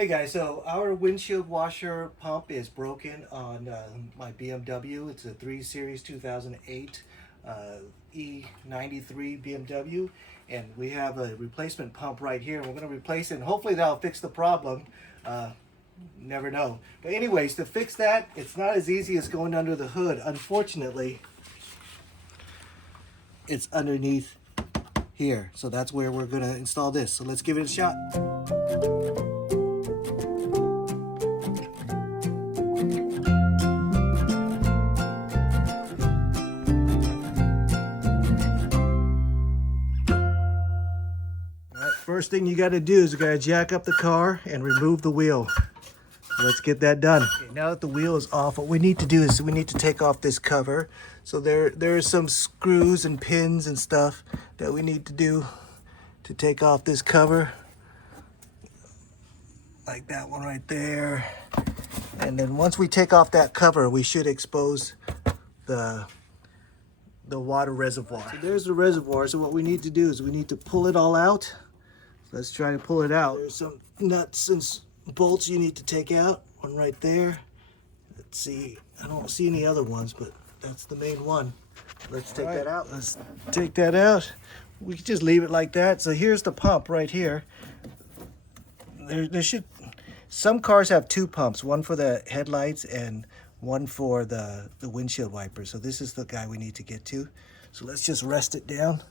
Hey guys, so our windshield washer pump is broken on my BMW. It's a 3 Series 2008 E93 BMW, and we have a replacement pump right here. We're going to replace it, and hopefully that'll fix the problem. Never know. But anyways, to fix that, it's not as easy as going under the hood. Unfortunately, it's underneath here. So that's where we're going to install this. So let's give it a shot. First thing you got to do is you got to jack up the car and remove the wheel. So let's get that done. Okay, now that the wheel is off, what we need to do is we need to take off this cover. So there are some screws and pins and stuff that we need to do to take off this cover. Like that one right there. And then once we take off that cover, we should expose the water reservoir. So there's the reservoir. So what we need to do is we need to pull it all out. Let's try to pull it out. There's some nuts and bolts you need to take out. One right there. Let's see. I don't see any other ones, but that's the main one. Let's take that out. Let's take that out. We can just leave it like that. So here's the pump right here. Some cars have two pumps, one for the headlights and one for the windshield wiper. So this is the guy we need to get to. So let's just rest it down.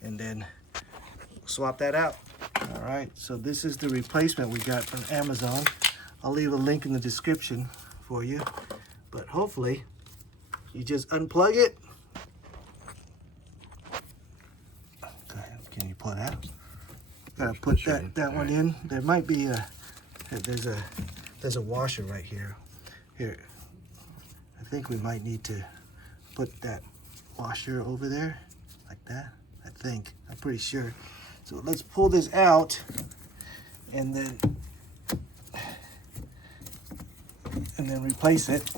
And then swap that out. All right, so this is the replacement we got from Amazon. I'll leave a link in the description for you, but hopefully you just unplug it. Okay, can you pull it out? Gotta put that one in. There might be there's a washer right here. Here, I think we might need to put that washer over there like that. I'm pretty sure. So let's pull this out and then replace it.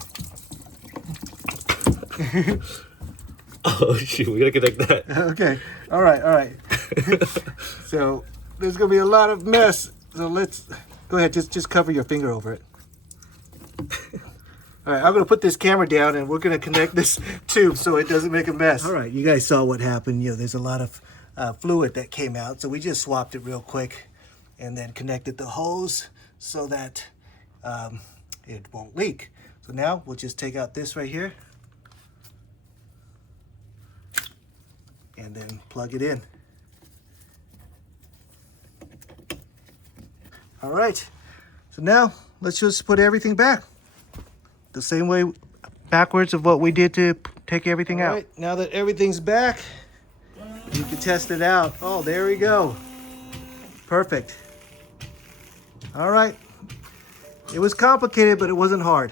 Oh shoot, we gotta connect that. Okay, all right. So there's gonna be a lot of mess. So let's go ahead, just cover your finger over it. All right, I'm going to put this camera down and we're going to connect this tube so it doesn't make a mess. All right, you guys saw what happened. There's a lot of fluid that came out. So we just swapped it real quick and then connected the hose so that it won't leak. So now we'll just take out this right here and then plug it in. All right, so now let's just put everything back. The same way backwards of what we did to take everything out. All right, now that everything's back, you can test it out. Oh, there we go. Perfect. All right. It was complicated, but it wasn't hard.